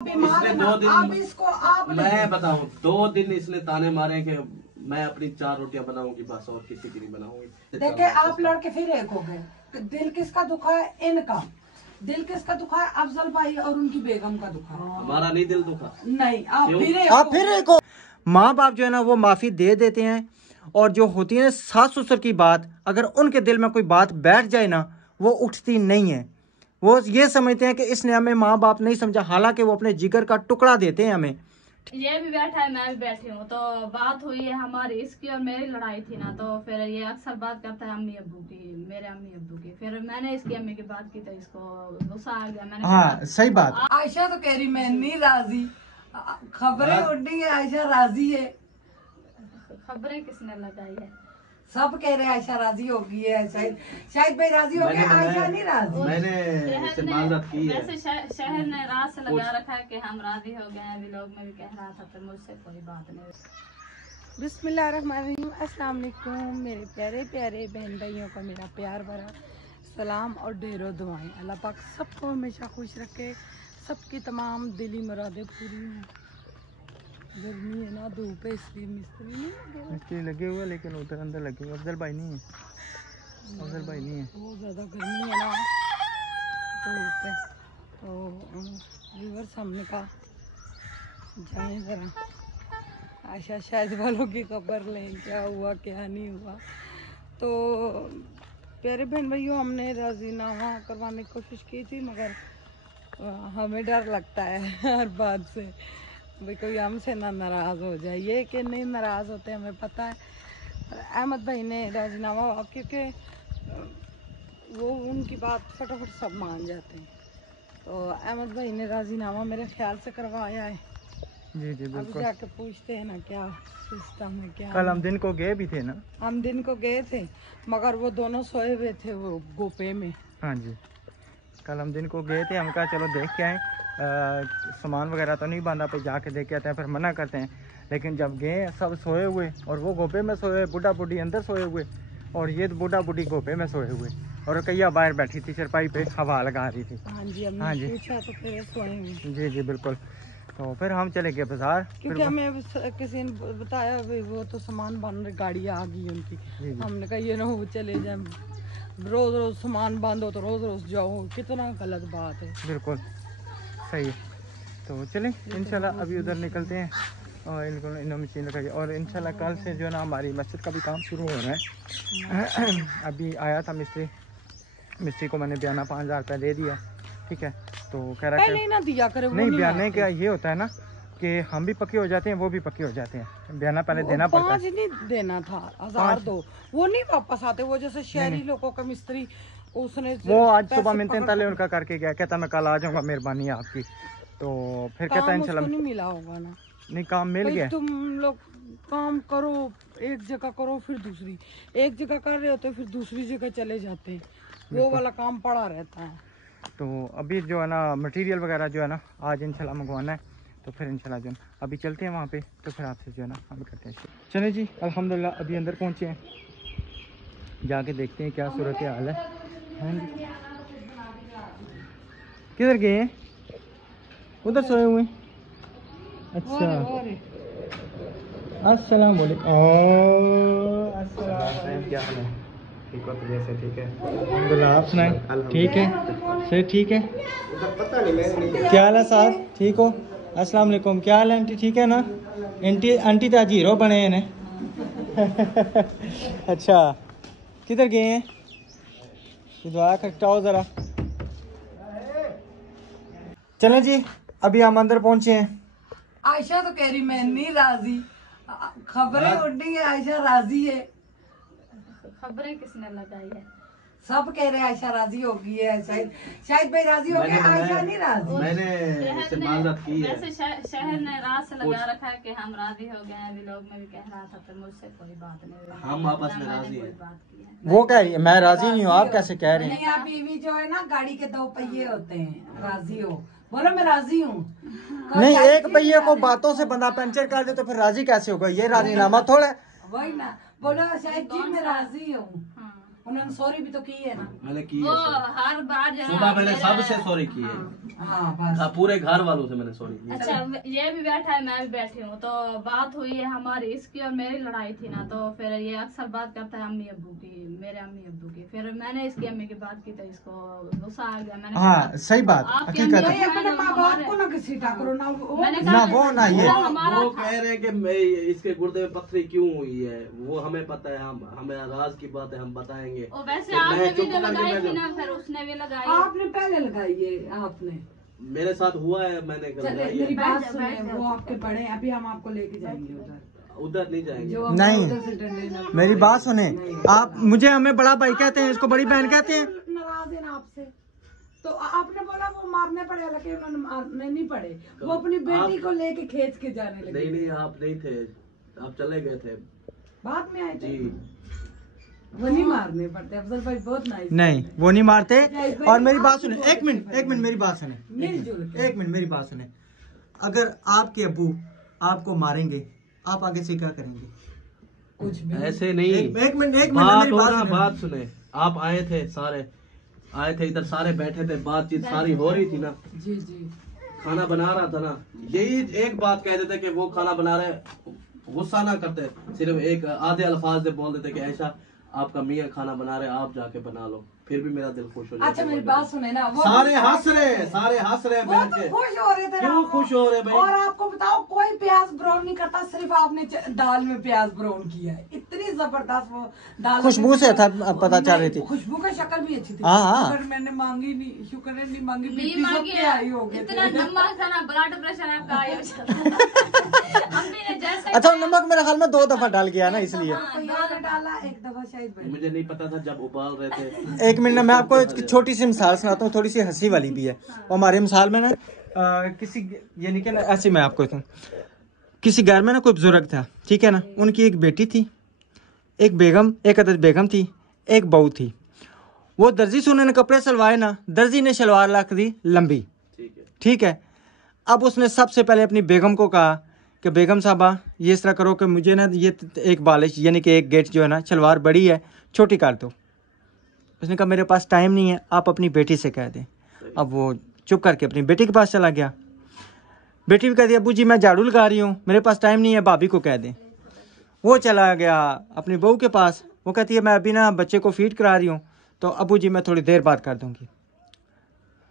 इसने 2 दिन आप इसको आप मैं बताऊं 2 दिन इसने ताने मारे कि मैं अपनी 4 रोटियां बनाऊंगी बस और किसी की नहीं बनाऊंगी। देखे आप लड़के फिर एक हो गए। दिल किसका दुखा है? इनका दिल किसका दुखा है? अफजल भाई और उनकी बेगम का दुखा है। हमारा नहीं दिल दुखा। नहीं आप फिर एक हो। माँ बाप जो है ना वो माफी दे देते हैं, और जो होती है सास ससुर की बात, अगर उनके दिल में कोई बात बैठ जाए ना वो उठती नहीं है। वो ये समझते हैं कि इसने हमें माँ बाप नहीं समझा, हालांकि वो अपने जिगर का टुकड़ा देते हैं हमें। ये भी बैठा है, मैं भी बैठी हूँ, तो बात हुई है हमारी, इसकी और मेरी लड़ाई थी ना, तो फिर ये अक्सर बात करता है अम्मी अब्बू की, मेरे अम्मी अब्बू की। फिर मैंने इसकी अम्मी की बात की तो इसको गुस्सा आ गया। मैंने हाँ सही बात। आयशा तो कह रही मैं नहीं राजी, खबरें उड़ी है आयशा राजी है। खबरें किसने लगाई है? सब कह रहे आयशा राजी होगी है, शायद भाई राजी हो गए, आयशा नहीं राजी। मैंने इससे माजरत की है। वैसे शहर ने रात से लगा रखा है कि हम राजी हो गए हैं, व्लॉग में भी कह रहा था, तो मुझसे कोई बात नहीं। बिस्मिल्लाहिर्रहमानिर्रहीम, अस्सलाम वालेकुम मेरे प्यारे प्यारे बहन भाइयों का मेरा प्यार भरा सलाम और ढेरों दुआएं। अल्लाह पाक सबको हमेशा खुश रखे, सबकी तमाम दिली मुरादें पूरी हों। गर्मी है ना, धूप है, इसलिए मिस्त्री लगे हुए, लेकिन उधर अंदर लगे हुए। अफजल भाई नहीं है, अफजल भाई नहीं है। बहुत ज़्यादा गर्मी है ना, धूप है, तो व्यूअर्स हमने कहा जाएं ज़रा आयशा शायद वालों की खबर लें, क्या हुआ क्या नहीं हुआ। तो प्यारे बहन भाइयों, हमने राजीनामा करवाने की कोशिश की थी, मगर हमें डर लगता है हर बात से, भाई कोई हमसे ना नाराज़ हो जाए। ये कि नहीं नाराज़ होते हमें पता है। अहमद भाई ने राजीनामा, क्योंकि वो उनकी बात फटाफट सब मान जाते हैं, तो अहमद भाई ने राजीनामा मेरे ख्याल से करवाया है। जी जी बिल्कुल। अब जाके पूछते हैं ना क्या सिस्टम है क्या। कल हम दिन को गए भी थे ना, हम दिन को गए थे, मगर वो दोनों सोए हुए थे वो गोपे में। हाँ जी, कल हम दिन को गए थे। हम कहा चलो देख के आए, सामान वगैरह तो नहीं बांधा, पे जाके देख के आते हैं, फिर मना करते हैं। लेकिन जब गए सब सोए हुए, और वो गोपे में सोए हुए, बूढ़ा बूढ़ी अंदर सोए हुए, और ये बूढ़ा बूढ़ी गोपे में सोए हुए, और कैया बाहर बैठी थी चरपाई पे हवा लगा रही थी। हाँ जी, हमने हाँ जी पूछा तो फिर सोए हुए। जी जी बिल्कुल। तो फिर हम चले गए बाजार, क्योंकि हमें किसी ने बताया भाई वो तो सामान बांध रही, गाड़ी आ गई उनकी। जी जी। हमने कहा ये ना वो चले जाए, रोज रोज सामान बांधो तो रोज रोज जाओ, कितना गलत बात है। बिल्कुल सही है। तो चलें इंशाल्लाह अभी उधर निकलते हैं, और इनको इन्होंने मशीन लगाई, और इंशाल्लाह कल से जो है ना हमारी मस्जिद का भी काम शुरू हो रहा है। अभी आया था मिस्त्री को मैंने बयाना 5000 रुपया दे दिया, ठीक है। तो कह रहा है ना दिया करे, नहीं बयाने का ये होता है ना कि हम भी पक्के हो जाते हैं, वो भी पक्के हो जाते हैं, बयाना पहले देना पड़ता है। 5 नहीं देना था, 1000 दो, वो नहीं वापस आते। वो जैसे शहरी लोगों का मिस्त्री, उसने वो आज सुबह मिनते ताले उनका करके गया, कहता मैं कल आ जाऊंगा, मेहरबानी है आपकी। तो फिर कहता है इंशाल्लाह नहीं मिला होगा ना। नहीं काम मिल गया। तुम लोग काम करो, एक जगह करो फिर दूसरी, एक जगह कर रहे होते फिर दूसरी जगह चले जाते हैं, वो वाला काम पड़ा रहता है। तो अभी जो है ना मटेरियल वगैरह जो है ना आज इंशाल्लाह मंगवाना है, तो फिर इंशाल्लाह जो है अभी चलते हैं वहाँ पे, तो फिर आपसे जो है ना हम करते हैं। चले जी, अल्हम्दुलिल्लाह अभी अंदर पहुँचे हैं, जाके देखते हैं क्या सूरत हाल है। हाँ जी, किधर गए हैं? उधर सोए हुए। अच्छा अस्सलाम वालेकुम। क्या हाल है? ठीक हो? जैसे ठीक है अल्हम्दुलिल्लाह, आप सुनाएं? ठीक है सही, ठीक है। पता नहीं मैं क्या हाल है साहब, ठीक हो? अस्सलाम वालेकुम, क्या हाल है आंटी, ठीक है ना? आंटी तो आज हीरो बने हैं ने। अच्छा किधर गए हैं? दुआ खटाओ ज़रा। चलें जी, अभी हम अंदर पहुंचे हैं। आयशा तो कह रही मैं नहीं राजी, खबरें उड़ी है आयशा राजी है। खबरें किसने लगाई है? सब कह रहे आयशा राजी होगी है, शायद भाई राजी हो गए, आयशा नहीं राजी। मैंने इससे माजरत की है। वैसे शहर ने रात से लगा रखा है कि हम राजी हो गए हैं, व्लॉग में भी कह रहा था, तो मुझसे कोई बात नहीं। हम आपस में राजी हैं। बात की है। वो कह रही है मैं राजी नहीं हूँ, आप कैसे कह रहे हैं? नहीं, आप बीवी जो है ना गाड़ी के 2 पहिए होते हैं, राजी हो, बोलो मैं राजी हूँ। नहीं, एक पहिए को बातों से बंदा पंचर कर दे तो फिर राजी कैसे होगा? ये राजीनामा थोड़ा है। वही ना, बोलो शायद जी मैं राजी हूँ। उन्होंने सॉरी भी तो की है ना। मैंने की वो है हर बार जो है सुबह मैंने मेरे- सबसे सॉरी की है। हाँ बस। पूरे घर वालों से मैंने सॉरी की। अच्छा ये भी बैठा है, मैं भी बैठी हूँ, तो बात हुई है हमारी, इसकी और मेरी लड़ाई थी ना, तो फिर ये अक्सर बात करता है अम्मी अब्बू की, मेरे अम्मी अब्बू की। फिर मैंने इसकी अम्मी की बात की तो इसको गुस्सा आ गया। मैंने हाँ कहा, सही बात, आपकी हकीकत अम्मी है। भाई अपने माँ बाप को ना किसी करो ना मैंने ना वो ना ये। पूरा हमारा वो था। कह रहे हैं कि मैं इसके गुर्दे में पत्थरी क्यों हुई है, वो हमें पता है, हम हमें राज की बात है, हम बताएंगे। वो वैसे तो आपने मैं चुप वीडियो करके लगाई बैठ थी जाऊं। ना, फिर उसने भी लगाई। आपने पहले लगाई है आपने। मेरे साथ हुआ है, मैंने चले लगाई मेरी है। बात जा, सुने, बैठ जा। वो आपके बड़े हैं, अभी हम आपको लेके जाएंगे उधर। उधर नहीं जाएंगे। जो नहीं। उधर से डंडे ना- मेरी बात सुने आप, मुझे हमें बड़ा भाई कहते हैं, इसको बड़ी बहन कहते हैं। नाराज है ना आपसे, तो आपने बोला वो मारने पड़े, हालांकि उन्होंने मारने नहीं पड़े, वो अपनी बेटी को लेके खींच के जाने लगे। नहीं नहीं, आप नहीं थे, आप चले गए थे बाद में आए थे। जी। वो नहीं मारने पड़ते, अफजल भाई बहुत नाइस। नहीं वो नहीं मारते। और मेरी बात सुने, एक मिनट मेरी बात सुने, मिलजुल के। एक मिनट मेरी बात सुने। अगर आपके अब्बू आपको मारेंगे, आप आगे से क्या करेंगे? कुछ भी ऐसे नहीं, एक मिनट बात मेरी हो बात ना, सुने। बात सुने। आप आए थे, सारे आए थे इधर, सारे बैठे थे, बातचीत सारी हो रही थी ना, जी जी। खाना बना रहा था ना, यही एक बात कह देते कि वो खाना बना रहे, गुस्सा ना करते, सिर्फ एक आधे अल्फाज से बोल देते कि ऐसा आपका मियाँ खाना बना रहे, आप जाके बना लो, फिर भी मेरा दिल खुश हो जाता। अच्छा मेरी बात सुने ना, वो सारे हंस रहे, सारे हंस रहे वो बैठ तो के। खुश हो रहे थे क्यों ना। खुश हो रहे भाई? और आपको बताओ कोई प्याज ब्राउन नहीं करता, सिर्फ आपने दाल में प्याज ब्राउन किया है। इतनी जबरदस्त वो दाल। खुशबू से था, पता चल रही थी। खुशबू का शक्ल भी अच्छी थी। हाँ, हाँ। अगर मैंने मांगी नहीं, शुक्र है नहीं मांगी, नहीं बीपी मांगी सबके आई हो गए इतना थे। नमक था ना, ब्लड प्रेशर आपका हाई हो जाता। अम्मी ने जैसे अच्छा नमक मेरे ख्याल में 2 दफा डाल गया ना, इसलिए। कोई और डाला एक दफा शायद बनी। मुझे नहीं पता था जब उबाल रहे थे। एक मिनट मैं आपको एक छोटी सी मिसाल सुनाता हूँ, थोड़ी सी हंसी वाली भी है। वो हमारी मिसाल में ना किसी, यानी कि ना ऐसी, मैं आपको किसी घर में ना कोई बुजुर्ग था, ठीक है ना, उनकी एक बेटी थी, एक बेगम, एक अदद बेगम थी, एक बहू थी। वो दर्जी से उन्होंने कपड़े सिलवाए ना, दर्जी ने शलवार रख दी लंबी, ठीक है, ठीक है। अब उसने सबसे पहले अपनी बेगम को कहा कि बेगम साहबा ये इस तरह करो कि मुझे ना ये एक बालिश यानी कि एक गेट जो है ना, शलवार बड़ी है, छोटी कर दो। उसने कहा मेरे पास टाइम नहीं है, आप अपनी बेटी से कह दें। अब वो चुप करके अपनी बेटी के पास चला गया। बेटी भी कहती अबू जी मैं झाड़ू लगा रही हूँ, मेरे पास टाइम नहीं है, भाभी को कह दें। वो चला गया अपनी बहू के पास, वो कहती है मैं अभी ना बच्चे को फीड करा रही हूँ, तो अबू जी मैं थोड़ी देर बाद कर दूँगी।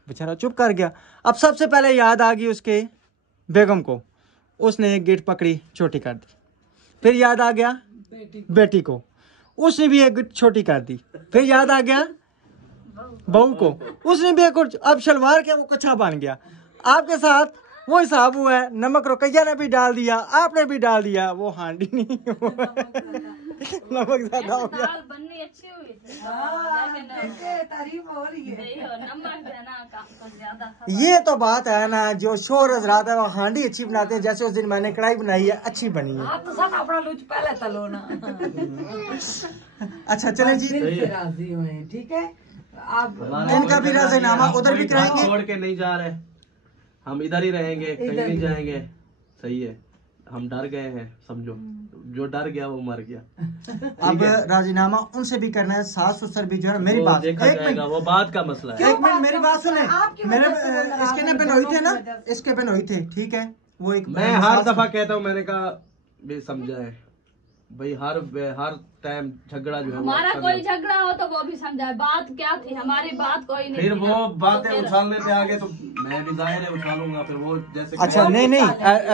बेचारा चुप कर गया। अब सबसे पहले याद आ गई उसके बेगम को, उसने एक गेट पकड़ी, छोटी कर दी। फिर याद आ गया बेटी को, उसने भी एक गेट छोटी कर दी। फिर याद आ गया बहू को, उसने भी एक और, अब शलवार क्या वो कच्छा बन गया। आपके साथ वो हिसाब हुआ है, नमक रुकैया ने भी डाल दिया, आपने भी डाल दिया, वो हांडी नहीं नमक ज्यादा हो गया। दाल बननी अच्छी हुई थी, हाँ, लेकिन देखिए, तारीफ हो रही है। नहीं हो, नमक जो है ना काम तो ज्यादा था। ये तो बात है ना, जो शोर हजरात है वो हांडी अच्छी बनाते हैं, जैसे उस दिन मैंने कढ़ाई बनाई है, अच्छी बनी है। हाँ तो सब अपना लूच पहले तलो ना। अच्छा चले जी, दिल से राजी हुए, ठीक है। आप इनका भी राज़ीनामा उधर भी कोई घर कराएंगे। छोड़ के नहीं जा रहे, हम इधर ही रहेंगे, कहीं इधर नहीं ही। जाएंगे। सही है, हम डर गए हैं, समझो, जो डर गया वो मर गया। अब राजीनामा उनसे भी करना है, सास ससुर भी जो है ना, मेरी वो बात देखा एक जाएगा, मिनट वो बात का मसला है। एक मिनट मेरी बात सुने। आपकी मेरे वजह से वो नाराज इसके हैं, ना बहनोई थे ना, दोनों की वजह से। इसके बहनोई थे, ठीक है। वो एक मैं हर दफा कहता हूँ, मैंने कहा भी समझाए भाई, हर टाइम झगड़ा जो है वो हमारा अच्छा कोई नहीं। झगड़ा हो तो वो भी समझाए, बात क्या थी, हमारी बात कोई नहीं फिर थी वो ना। बातें फिर- उछालने पे आ गए तो मैं भी जाहिर है उछालूंगा, फिर वो जैसे अच्छा नहीं नहीं,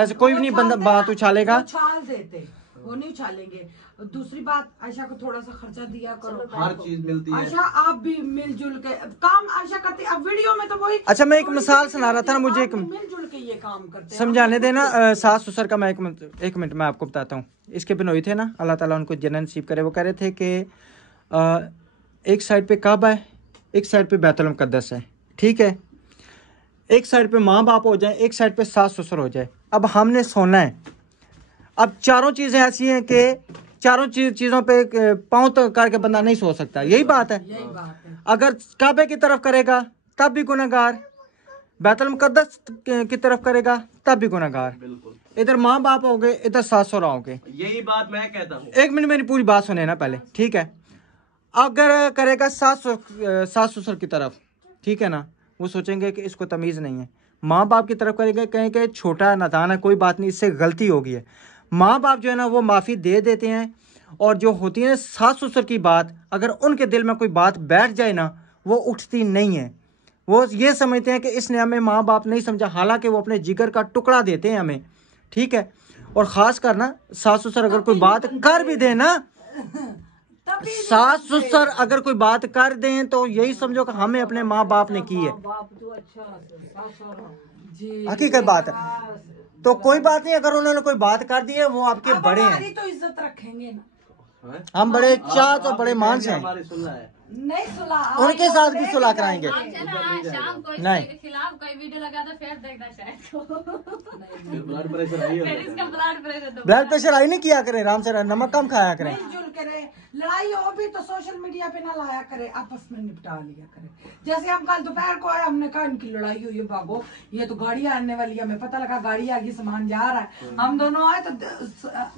ऐसे कोई भी नहीं बंदा बात उछालेगा। उछाल देते, वो नहीं उछालेंगे। दूसरी बात, आयशा को थोड़ा सा खर्चा दिया करो। हर चीज मिलती है। आयशा आप भी मिलजुल के काम आयशा करती, अब वीडियो में तो वही। अच्छा मैं एक मिसाल सुना रहा था ना, मुझे एक मिलजुल के ये काम करते हैं। समझाने देना। सास ससुर का मैं एक मिनट मैं आपको बताता हूँ। इसके बहनोई थे ना, अल्लाह ताला उनको जन्नत नसीब करे। वो कह रहे थे कि एक साइड पे काबा है, एक साइड पे बैतुल मुक़द्दस है, ठीक है। एक साइड पे माँ बाप हो जाए, एक साइड पे सास ससुर हो जाए। अब हमने सोना है। अब चारों चीज़ें ऐसी हैं कि चारों चीज़ों पे पाँव तो करके बंदा नहीं सो सकता, यही बात है। यही बात है। अगर काबे की तरफ करेगा तब भी गुनहगार, बैतुल मुक़द्दस की तरफ करेगा तब भी गुनहगार। बिल्कुल, इधर माँ बाप हो गए, इधर सास ससुर हो गए। यही बात मैं कहता हूँ। एक मिनट मेरी पूरी बात सुने ना पहले, ठीक है। अगर करेगा सास ससुर की तरफ, ठीक है ना, वो सोचेंगे कि इसको तमीज़ नहीं है। माँ बाप की तरफ करेंगे, कहेंगे छोटा नादान है, कोई बात नहीं, इससे गलती हो गई है। माँ बाप जो है ना वो माफ़ी दे देते हैं। और जो होती है सास ससुर की बात, अगर उनके दिल में कोई बात बैठ जाए ना, वो उठती नहीं है। वो ये समझते हैं कि इसने हमें माँ बाप नहीं समझा, हालांकि वो अपने जिगर का टुकड़ा देते हैं हमें, ठीक है। और ख़ास कर ना सास ससुर अगर कोई बात कर भी दे ना, सास ससुर अगर कोई बात कर दें तो यही समझो कि हमें अपने माँ बाप ने की है। हकीकत बात है। तो कोई बात नहीं, अगर उन्होंने कोई बात कर दी है, वो आपके बड़े हैं, तो इज्जत रखेंगे ना। हम बड़े चाहत और बड़े मानस हैं, नहीं सुला, उनके साथ भी सुलह कराएंगे। शाम को नहीं। इसके खिलाफ कोई वीडियो लगा तो फिर देखना शायद ब्लड प्रेशर आई फिर इसका ब्लड प्रेशर आई नहीं किया करें, आराम से नमक कम खाया करें। मिलजुल करे, लड़ाई हो भी तो सोशल मीडिया पे ना लाया करे, आपस में निपटा लिया करे। जैसे हम कल दोपहर को आए, हमने कहा इनकी लड़ाई हुई है, भागो, ये तो गाड़ी आने वाली है, हमें पता लगा गाड़ी आ गई, सामान जा रहा है। हम दोनों आए तो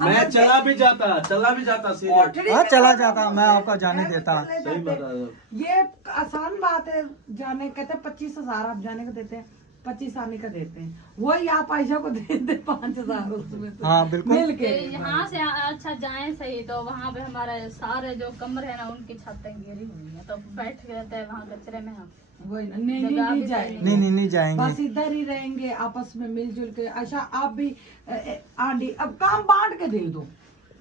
मैं चला भी जाता सीधे। हाँ चला जाता, मैं आपका जाने देता। सही बता रहे हो। ये आसान बात है, जाने कहते 25,000 आप जाने को देते हैं, 25 आने का देते हैं, वही आप आयशा को दे दे 5,000 उसमें से। हाँ बिल्कुल। मिल के यहाँ से अच्छा जाए सही, तो वहाँ पे हमारे सारे जो कमरे है ना उनकी छतें गिरी हुई है, तो बैठ के रहते हैं वहाँ कचरे में। हम वही ना, नहीं जाएंगे, नहीं जाएंगे, बस इधर ही रहेंगे आपस में मिलजुल के। अच्छा आप भी आंटी, अब काम बांट के दे दो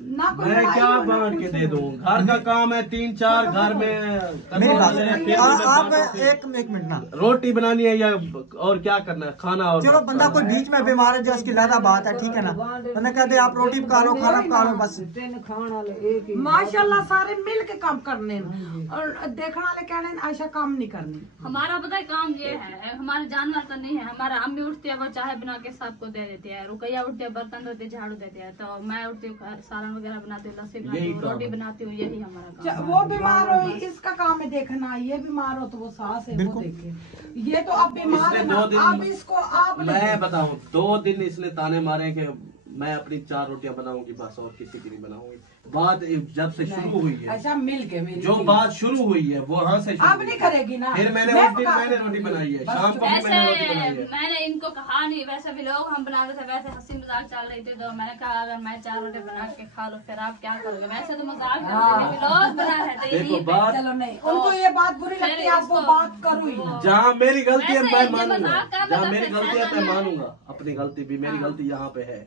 ना, कोई मैं लड़ाई क्या हो, ना बांट के कुछ दे दूं? घर का काम है, 3-4 घर में मेरी बात करने वाले हैं, फिर आप भी मैं एक मिनट ना, रोटी बनानी है या और क्या करना है, खाना। और चलो बंदा कोई बीच में बीमार है जो उसकी ज्यादा बात है, ठीक है ना, मैंने कहते आप रोटी पका लो, खाना पका लो, बस। माशाल्लाह सारे मिल के काम करने और देखने वाले कहने आयशा काम नहीं करनी। हमारा पता है काम ये है, हमारे जानवर तो नहीं है। हमारा अम्मी उठती है, वो चाय बना के सबको दे देती है, रुकैया उठती है, बर्तन धोती है, झाड़ू देती है, तो मैं उठती हूँ, सालन वगैरह बनाती हूँ, लस्सी बनाती हूँ, रोटी बनाती हूँ, यही हमारा काम। वो बीमार हो इसका काम है देखना, ये बीमार हो तो वो सास है वो देखे। ये तो अब बीमार है ना, अब इसको आप मैं बताऊं, 2 दिन इसने ताने मारे कि मैं अपनी 4 रोटियां बनाऊंगी बस, और किसी की नहीं बनाऊंगी। बात जब से शुरू हुई है, अच्छा मिल के मेरी जो बात शुरू हुई है वहाँ से अब नहीं करेगी ना। फिर मैंने उस दिन मैंने रोटी बनाई है, शाम को भी मैंने रोटी बनाई है। मैंने इनको कहा नहीं, वैसे भी लोग हम बना रहे थे, वैसे हंसी मजाक चल रही थी, तो मैंने कहा अगर मैं 4 रोटी बना के खा लो फिर आप क्या करोगे, वैसे तो मजाक कर रहे थे, लोग बना रहे थे देखो यहीं पे। बात, चलो नहीं, उनको ये बात बुरी लगती है, आप वो बात करो ही ना। जहाँ मेरी गलती है मैं मानूंगा, मजाक का जहाँ मतलब मेरी है, गलती है मैं ऐसा मानूंगा, अपनी गलती भी मेरी गलती यहाँ पे है,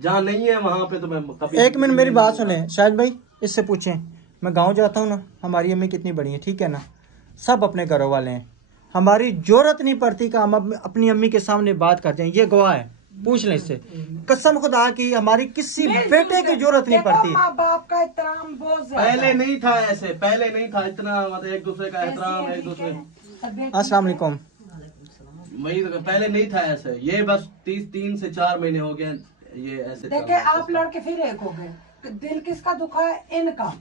जहाँ नहीं है वहाँ पे तो मैं कभी। एक मिनट मेरी बात सुने शायद भाई, इससे पूछें, मैं गांव जाता हूँ ना, हमारी अम्मी कितनी बड़ी है, ठीक है ना, सब अपने घरों वाले हैं, हमारी जरूरत नहीं पड़ती कि हम अपनी अम्मी के सामने बात करते हैं, ये गवाह है, पूछ लें इससे, कसम खुदा की हमारी किसी बेटे की जरूरत नहीं पड़ती। माँ बाप का एहतराम बहुत ज्यादा पहले नहीं था ऐसे, पहले नहीं था इतना, मतलब एक दूसरे का एहतराम, एक दूसरे। अस्सलाम वालेकुम। वही तो, पहले नहीं था ऐसे, ये बस 3 से 4 महीने हो गए ये ऐसे। देखे आप लड़के फिर एक हो गए, दिल किसका दुखा है, इनका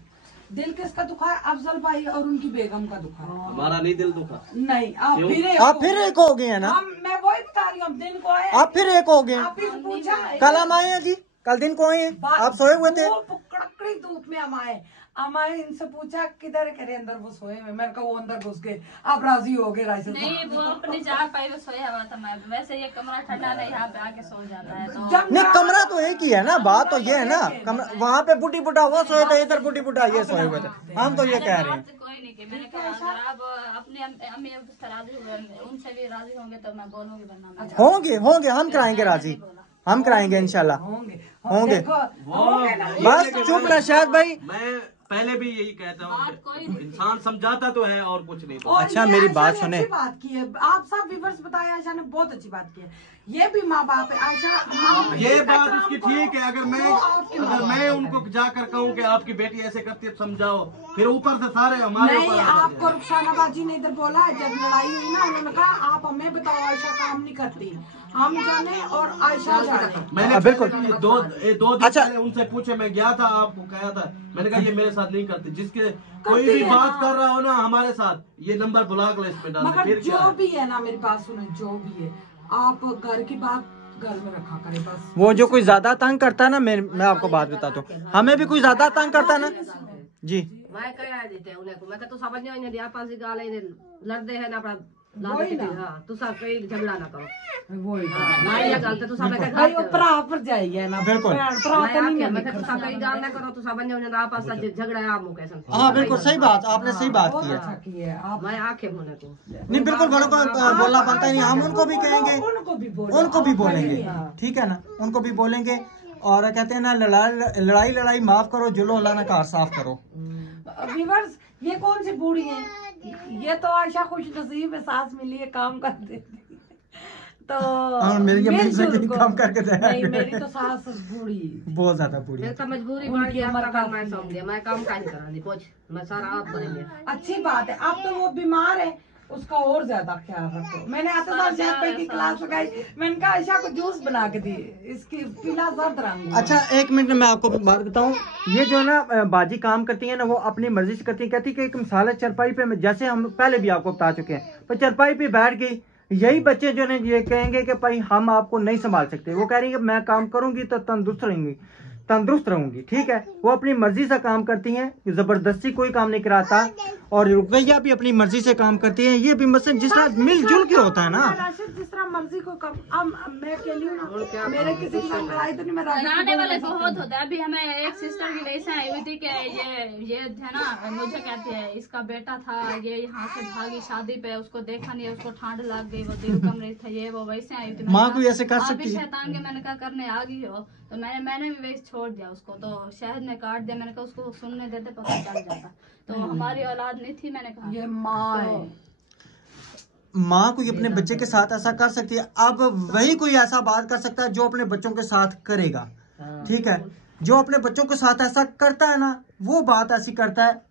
दिल किसका दुखा है, अफजल भाई और उनकी बेगम का दुखा है। हमारा नहीं दिल दुखा। नहीं आप क्यों? फिर एक हो गए हैं ना, मैं वही बता रही हूँ, दिन को आए आप फिर एक हो गए। आप इस पूछा कल हम आए हैं जी, कल दिन को आए हैं, आप सोए हुए थे। कड़कड़ी धूप में हम आए, इनसे पूछा किधर करे, अंदर वो सोए हुए, मैंने कहा वो अंदर घुस गए, आप राजी हो गए राजी। नहीं, वो अपनी चार पाई में सोया हुआ था, मैं वैसे ये कमरा ठंडा नहीं, यहाँ पे आके सो जाता है, तो नहीं कमरा तो एक ही है ना, बात तो ये है ना, कमरा वहाँ पे बुढ़ी बुढ़ा वो सोए थे, इधर बुढ़ी बुढ़ा ये सोए हुए थे, हम तो ये कह रहे हैं। कोई नहीं कि मैंने कहा अगर आप अपने अम्मी से राजी हुए, उनसे भी राजी होंगे तो मैं बोलूंगी, वरना होंगे हम कराएंगे राजी, हम कराएंगे इंशाल्लाह, होंगे। बस चुप ना शायद भाई, मैं पहले भी यही कहता हूँ, इंसान समझाता तो है और कुछ नहीं। और अच्छा ये मेरी आयशा बात ने सुने, अच्छी बात की है, आप सब व्यूअर्स बताए, आयशा ने बहुत अच्छी बात की है, ये भी माँ बाप है। आयशा ये बात उसकी ठीक है, अगर मैं उनको जाकर कहूँ कि आपकी बेटी ऐसे करती है समझाओ, फिर ऊपर से सारे हमारे नहीं, ऊपर आ जाते आपको रुखसाना बाजी ने इधर बोला, जब लड़ाई हुई ना, उन्होंने कहा आप हमें बताओ, आयशा काम नहीं करती, हम जाने और आयशा जाने। मैंने बिल्कुल दो दिन पहले उनसे पूछे, मैं गया था, आपको कहा था, मैंने कहा ये मेरे साथ नहीं करते, जिसके कोई भी बात कर रहा हो ना हमारे साथ, ये नंबर ब्लॉक लिस्ट में डाल दे, मगर फिर क्या जो है? भी है ना, मेरी बात सुनो, जो भी है आप घर की बात घर में रखा करें बस। वो जो कोई ज्यादा तंग करता है ना, मैं आपको बात बताता हूँ, हमें भी कोई ज्यादा तंग करता है ना जी, मैं कह देते उन्हें को मैं तू समझ नहीं आपस की गाल लड़ते हैं ना अपना वही ना। हाँ तू सब कहीं झगड़ा ना करो वही ना ये गलत तू सब भाई वो भरा पर जाइए ना बिल्कुल। भरा तो नहीं मैं तू सब कहीं गाल ना करो तू समझ नहीं आपस का झगड़ा है आप कैसे हाँ बिल्कुल सही बात, आपने सही बात की है। अच्छा किए आप। मैं आंखें होने को नहीं बिल्कुल, बड़ों को बोलना बनता ही नहीं, हम उनको भी कहेंगे, उनको भी बोलेंगे, ठीक है ना, उनको भी बोलेंगे। और कहते हैं ना लड़ाई माफ करो, जुलो अल्लाह ने कार साफ करो। व्यूअर्स ये कौन सी बूढ़ी है? ये तो आयशा खुश नसीब है, सास मिली है काम कर देती तो मेरी मिलजुल को- काम करके दे। नहीं मेरी तो सास बूढ़ी बहुत ज्यादा बुरी। मेरी तो मजबूरी बढ़ गई आपका काम मैं सौंप दिया मैं काम का नहीं करानी पूछ मैं सारा आप करेंगे अच्छी बात है। अब तो वो बीमार है, उसका और ज्यादा ख्याल रखो। मैंने आते साल शहद पे की क्लास लगाई, मैंने कहा आयशा को जूस बना के दी, इसकी पीला जर्द रंग। अच्छा एक मिनट मैं आपको बात बताऊं, ये जो ना बाजी काम करती है ना, वो अपनी मर्जी से करती है। कहती है कि एक मिसाल है चरपाई पे, जैसे हम पहले भी आपको बता चुके हैं, पर चरपाई पे बैठ गई, यही बच्चे जो ने ये कहेंगे कि भाई हम आपको नहीं संभाल सकते, वो कह रही है मैं काम करूंगी तो तंदुरुस्त रहूंगी, ठीक है। वो अपनी मर्जी से काम करती हैं, जबरदस्ती कोई काम नहीं कराता। और रुकैया भी अपनी मर्जी से काम करती है। ये भी मतलब जिस तरह मिलजुल के होता है ना, राशिद जिस तरह मर्जी को कम अब मैं अकेली हूँ ना, मेरे किसी की लड़ाई तो नहीं, मैं बनाने वाले बहुत होते हैं। अभी हमें एक सिस्टर की वैसे आई हुई थी कि ये है ना, मुझे कहती है इसका बेटा था, ये यहाँ से भागी शादी पे, उसको देखा नहीं, उसको ठंड लग गई, वो दिल कमरे था, ये वो वैसे आई हुई थी। माँ कोई ऐसे कर सकती है? शैतान के मैंने कहा करने आ गई हो, तो मैंने भी वैसे छोड़ दिया उसको, तो शहद ने काट दिया। मैंने कहा उसको सुनने देते पता चल जाता, तो हमारी औलाद नहीं थी। मैंने कहा ये माँ है, माँ कोई अपने बच्चे के साथ ऐसा कर सकती है। अब वही कोई ऐसा बात कर सकता है जो अपने बच्चों के साथ करेगा, ठीक है। जो अपने बच्चों के साथ ऐसा करता है ना, वो बात ऐसी करता है,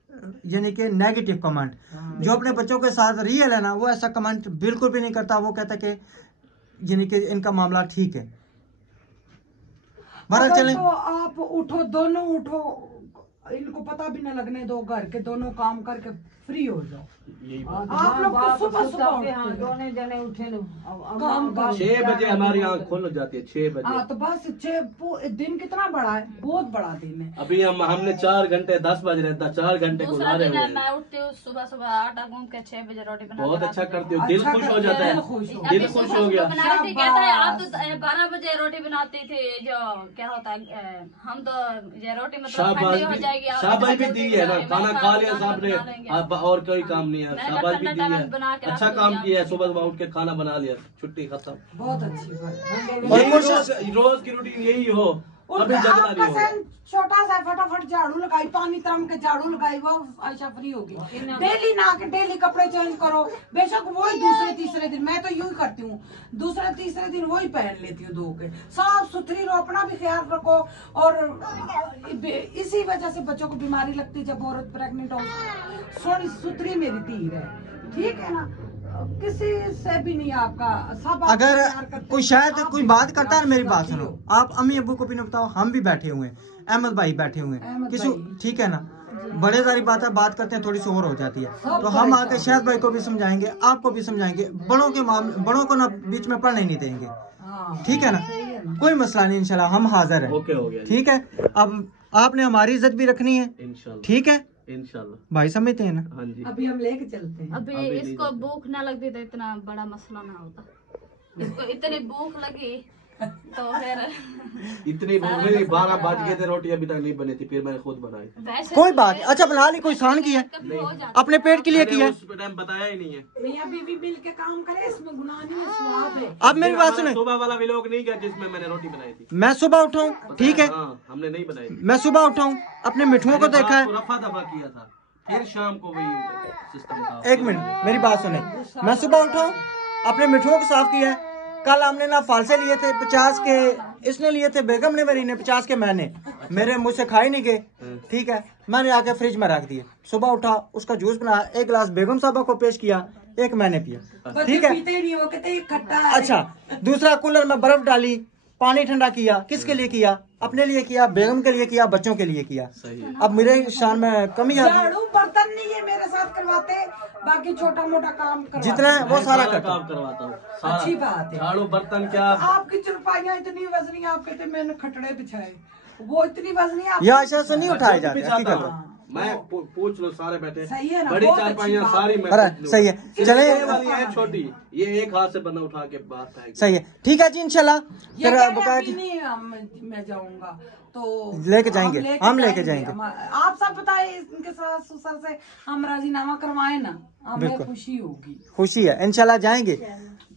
यानी कि नेगेटिव कमेंट। जो अपने बच्चों के साथ रियल है ना, वो ऐसा कमेंट बिल्कुल भी नहीं करता। वो कहता है कि यानी कि इनका मामला ठीक है। बहरहाल चलें, तो आप उठो, दोनों उठो, इनको पता भी न लगने दो, घर के दोनों काम करके फ्री हो जाओ। आप लोग तो सुबह सुबह दोनों जने उठे लो काम करो। 6 बजे हमारी आँख खुल जाती है, 6 बजे। हाँ तो बस दिन कितना बड़ा है, बहुत बड़ा दिन है। अभी हमने 4 घंटे 10 बजे रहता, 4 घंटे को दूसरा ला रहे दिन है, हुए। मैं उठती हूँ सुबह आटा गूंद के 6 बजे रोटी बना बहुत के अच्छा रखती हूँ। करती हो, दिल अच्छा खुश हो करती जाता है, है, दिल खुश हो। दिल अभी खुश सुबह हो गया। बना रही थी, कहता है आप तो 12 बजे रोटी बनाती थी, जो क्या होता है हम तो ये रोटी मतलब ठंडी हो जाएगी। आप शाबाश भी जल्दी दी है ना, बनाएंगे, खाना मैंने खा कहा लिया खाना साहब ने, बना लेंगे। अब और कोई काम नहीं है। मैंने कहा शाबाश भी ठंडा दी ठंडा बना के है, अच्छा रख काम दिया। किया है। सुबह उठ के खाना बना लिया, छुट्टी खत्म। बहुत अच्छी बात है। यही रोज की रूटीन यही हो, अभी जगना आपका नहीं होगा। सहन छोटा सा, फटाफट झाड़ू लगाई, पानी तरम के झाड़ू लगाई, वो आयशा फ्री होगी। डेली ना के डेली कपड़े चेंज करो, बेशक वही दूसरे तीसरे दिन, मैं तो यूं ही करती हूँ, दूसरे तीसरे दिन वही पहन लेती हूँ धो के। साफ सुथरी रहो, अपना भी ख्याल रखो। और इसी वजह से बच्चों को बीमारी लगती है जब औरत प्रेग्नेंट हो। सोनी सुथरी मेरी तीर है, ठीक है ना, किसी से भी नहीं आपका सब अगर प्यार करते कोई हैं, शायद आप कोई भी बात करता है ना, मेरी प्यार बात करती सुनो, हो। आप अम्मी अब्बू को भी ना बताओ, हम भी बैठे हुए हैं, अहमद भाई बैठे हुए हैं, अहमद किसी भाई। ठीक है ना, बड़े सारी बात करते हैं, थोड़ी सी और हो जाती है। तो हम आके शायद भाई को भी समझाएंगे, आपको भी समझाएंगे, बड़ों को ना बीच में पढ़ने नहीं देंगे, हाँ, ठीक है ना, कोई मसला नहीं, इंशाल्लाह हम हाजिर हैं, ओके हो गया, ठीक है। अब आपने हमारी इज्जत भी रखनी है, इंशाल्लाह ठीक है इंशाल्लाह। भाई, समझते हैं ना। हाँ जी, अभी हम लेके चलते हैं। अभी इसको भूख ना लगती तो इतना बड़ा मसला ना होता। इसको इतनी भूख लगी तो फिर इतनी भूख नहीं, 12 बज गए थे, रोटी अभी तक नहीं बनी थी, फिर मैंने खुद बनाई। वैसे कोई बात नहीं, अच्छा बना ली, कोई सान की है, कभी हो जाता अपने पेट के लिए की मैंने है। उस टाइम बताया ही नहीं है। मियाँ बीवी मिल के काम करे, इसमें गुनाह नहीं है, स्वाब है। अब मेरी बात सुने, सुबह वाला व्लॉग नहीं गया जिसमें मैंने रोटी बनाई थी। मैं सुबह उठाऊं, ठीक है, हाँ, हमने नहीं बनाई थी। मैं सुबह उठाऊं, अपने मिठुओं को देखा है, रफा दफा किया था, फिर शाम को वही सिस्टम था। एक मिनट मेरी बात सुने, मैं सुबह उठाऊं, अपने मिठुओं को साफ किया है। कल हमने ना फालसे लिए थे 50 के, इसने लिए थे, बेगम ने मेरी ने 50 के, मैंने मेरे मुझ से खाए नहीं गए, ठीक है, मैंने आके फ्रिज में रख दिए। सुबह उठा, उसका जूस बनाया, एक गिलास बेगम साहबा को पेश किया, एक मैंने पिया, ठीक है। पीते ही नहीं, वो कहते हैं खट्टा है। अच्छा, दूसरा कूलर में बर्फ डाली, पानी ठंडा किया, किसके लिए किया? अपने लिए किया, बेगम के लिए किया, बच्चों के लिए किया। सही। अब मेरे शान में कमी आ गई, झाड़ू बर्तन नहीं है मेरे साथ करवाते, बाकी छोटा मोटा काम करवाते। जितना है वो सारा करता काम हूं। करवाता हूँ, अच्छी बात है। झाड़ू बर्तन क्या। आपकी चरपाइयाँ इतनी वजनी, आप कहते मैंने खटड़े बिछाए, वो इतनी वजनी आप ये आशा से नहीं उठाए जाते, बिछाता हकीकत हूँ। है। मैं पूछ लो, सारे बैठे सही है ना, बड़ी बहुत चारपाइयाँ अच्छी सारी बात मैं है। पूछ लूँ। सही है, सिर्फ चले। ये वाली है छोटी, ये एक हाथ से बना उठा के बाहर फेंक। सही है, ठीक है जी, इंशाल्लाह ये फिर कह रहे बकाया अभी नहीं मैं जाऊंगा तो लेके जाएंगे, हम लेके जाएंगे। आप सब बताए इनके सास ससुर से हम राजीनामा करवाए ना, हमें बिल्कुल। खुशी होगी। खुशी है, इंशाल्लाह जाएंगे।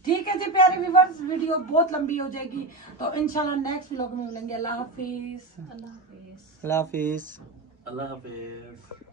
ठीक है जी प्यारे व्यूअर्स, वीडियो बहुत लंबी हो जाएगी तो इंशाल्लाह नेक्स्ट व्लॉग में मिलेंगे। अल्लाह हाफिज। अल्लाह हाफिज। अल्लाह हाफिज।